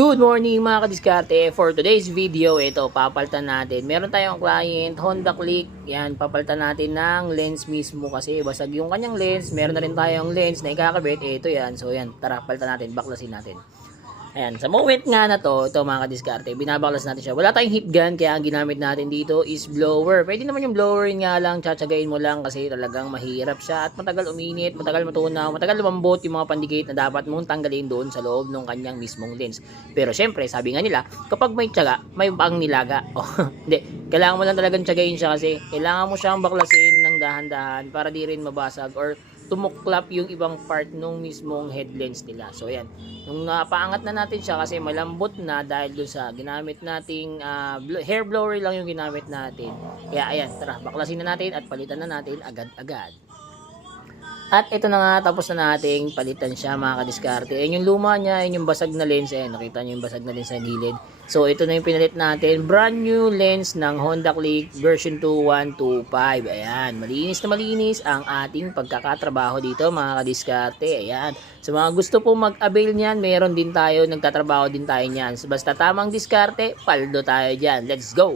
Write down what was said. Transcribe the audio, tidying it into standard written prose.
Good morning mga kadiskarte. For today's video, ito papalitan natin. Meron tayong client, Honda Click. Yan, papalitan natin ng lens mismo kasi basag yung kanyang lens. Meron na rin tayong lens na ikakabit. Ito yan. So yan, tara palitan natin, baklasin natin. Ayan, sa moment nga na to, ito mga kadiskarte, binabaklas natin siya. Wala tayong heat gun, kaya ang ginamit natin dito is blower. Pwede naman yung blower nga lang, tsatsagain mo lang kasi talagang mahirap siya at matagal uminit, matagal matunaw, matagal lumambot yung mga pandikit na dapat mong tanggalin doon sa loob ng kanyang mismong lens. Pero syempre, sabi nga nila, kapag may tsaga, may pang nilaga. Oh, hindi, kailangan mo lang talagang tsagain siya kasi kailangan mo siyang baklasin ng dahan-dahan para di rin mabasag or tumuklap yung ibang part nung mismong head lens nila. So ayan, nung napaangat na natin siya kasi malambot na dahil doon sa ginamit nating hair blower lang yung ginamit natin. Kaya ayan, tara, baklasin na natin at palitan na natin agad-agad. At ito na nga, tapos na nating palitan siya mga kadiskarte. Ayan yung luma niya, ayan yung basag na lens. Ayan, nakita nyo yung basag na lens sa gilid. So ito na yung pinalit natin. Brand new lens ng Honda Click version 2125. Ayan, malinis na malinis ang ating pagkakatrabaho dito mga kadiskarte. Ayan, sa mga gusto po mag-avail niyan, meron din tayo, nagtatrabaho din tayo niyan. Basta tamang diskarte, paldo tayo dyan. Let's go!